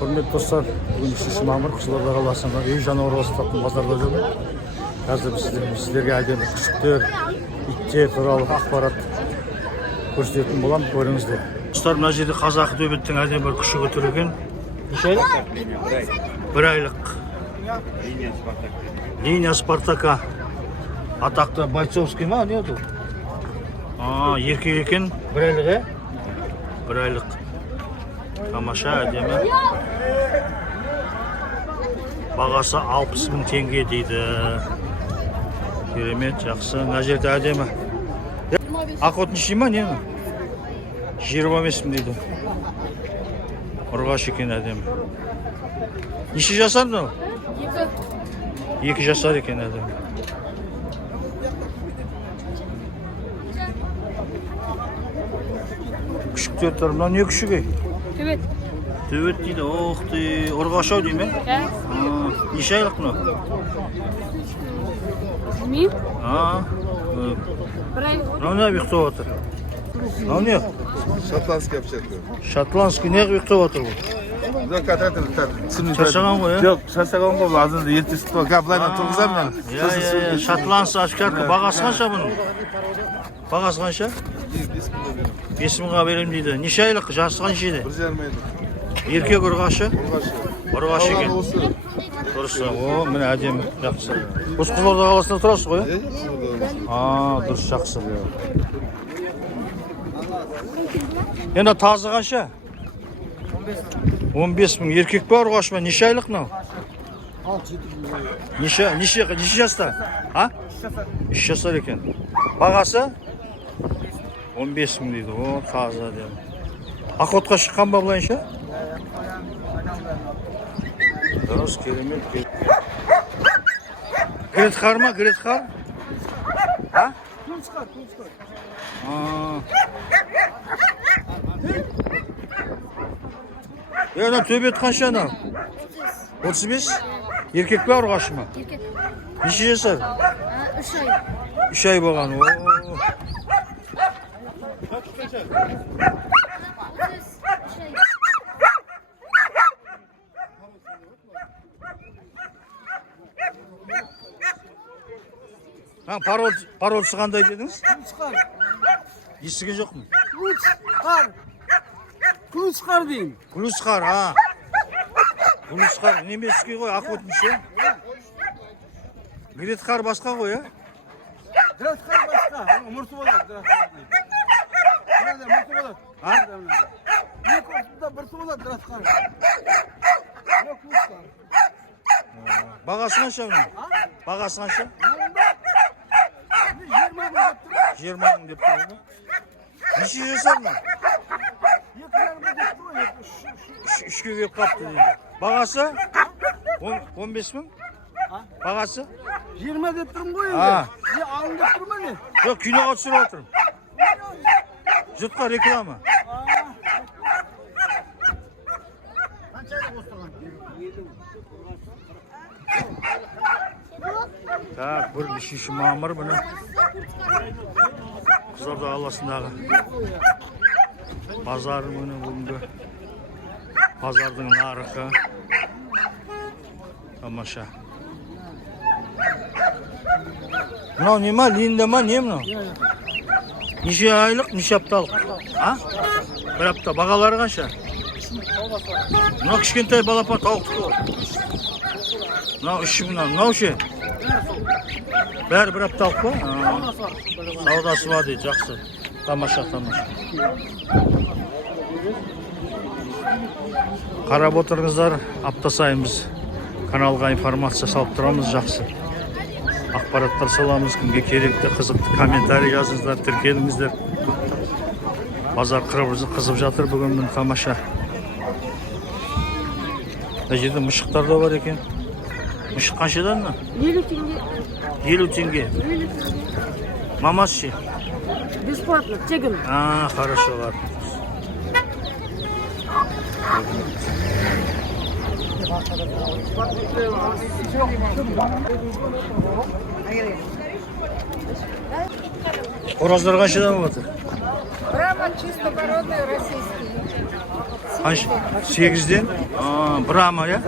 Құрметті достар, бүгін 3 мамыр Қызылорда қаласында үй жануарлар сататын базарда жүрмін. Қазір сіздерге әдемі күшіктер, иттер туралы ақпарат көрсететін боламын, көріңіздер. Достар, мына жерде қазақы төбеттің әдемі бір күшігі тұр екен. Неше айлық? 1 айлық. Линия Спартака. Атақты бойцовский ма, не это? Еркек екен, 1 айлық, 1 айлық. Тамаша, әдемі. Бағасы 60.000 теңге дейді. Керемет, жақсы. Мына жерде әдемі. Охотничий ма, не? 25.000 дейді. Ұрғаш екен әдемі. Неше жасар мынау? 2 жасар екен әдемі. Күшіктер тұр. Мынау не күшігі? Төбет. Төбет дейді. Оқты, ұрғашау дейді ме? Неше айлық мынау? Білмеймін. 1 айлық. Мынау не ұйықтап отыр? Мынау не? Шотландский вообще-то. Шотландский не ұйықтап отыр бұл? Шаршаған ғой, Жоқ, шаршаған ғой, азында ертесі тұр. Былайдан тұрғызам мен. Шотландский овчарка. Бағасы қанша бұның? Бағасы қанша? 5.000-ға берем дейді. Неше айлық? Жасы қанша еді? 1,5 айлық. Еркек ұрғашы? Ұрғаш екен. Осы. Дұрыс. О, міне әдемі, жақсы. Осы Қызылорда қаласында тұрасыз ғой? Дұрыс, жақсы. Енді тазы қанша? 15.000. Еркек па, ұрғаш па? Неше айлық мынау? Неше жаста? 3 жасар екен. Бағасы? 15.000 дейді. О, тазы әдемі. Охотқа шыққан ба бұлайынша? Дұрыс, керемет. Гретхар ма? Гретхар? Ана төбет қанша анау? 35? Еркек па, ұрғашы ма? Еркек. Неше жасар? 3 ай. 3 ай болған. Пародысы қандай дедіңіз? Естіген жоқпын. Клучқар деймін. Клучқар, Клучқар, немецкий ғой, охотничий. Гретхар басқа ғой, Гретхар басқа, мұрты болады, мұрты болады. Екі ортында бірті болады, Гретхар. Бағасы қанша мұның? Бағасы қанша? 20.000 деп тұрды. Неше жасар мұның? 3-ке келіп қапты дейді. Бағасы? 15.000? Бағасы? 20 деп тұрмын ғой енді. Алын деп тұрмын не? Жоқ, киноға түсіріп отырмын. Жұртқа реклама. Так, 1 мамыр бұны Қызылорда қаласындағы базардың күні бүгінгі базардың нарығы. Тамаша. Мынау не ма? Линда ма? Не мынау? Неше айлық, неше апталық? 1 апта. Бағалары қанша? Мынау кішкентай балапан тауықтық ғой. Мынау 3.000. Мынау ше? Бәрі 1 апталық па? Саудасы бар дейді, жақсы. Тамаша. Қарап отырыңыздар, апта сайын біз каналға информация салып тұрамыз, жақсы. Ақпараттар саламыз, кімге керекті, қызықты комментарий жазыңыздар, тіркеліңіздер. Базар қызып жатыр бүгін, тамаша. Мына жерде мұшықтар да бар екен. Мұшық қаншадан ма? 50 теңге. 50 теңге. Мамасы ше? Бесплатно, тегін. Хорошо, ладно. Ораздар қаншадан болып жатыр? Брама чисто породный российский. Kaç? 8'den? Brahma ya.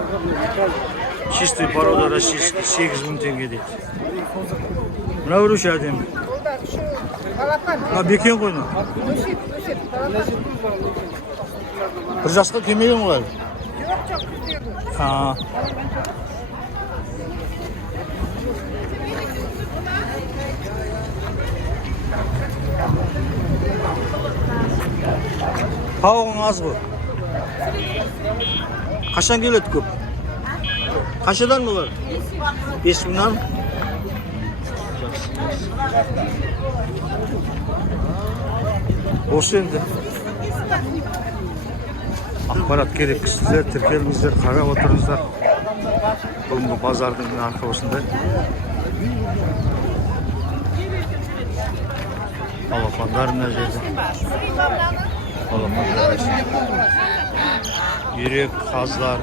Çisti poroda rossiyskiy 8.000 tenge deydi. Buna uruş adem. Ha beken koyun. Bir жасқа келмеген ғой. Ha. Tavығың az ғой. Қашан келеді көп? Қашадан бұлар? 5.000'dan. Осы енді. Ақпарат керек кісілер, тіркеліңіздер, қарап отырыңыздар. Бүгінгі базардың нарқы осындай. Балапандар мына жерде. Балапандар. Үйрек, қаздар.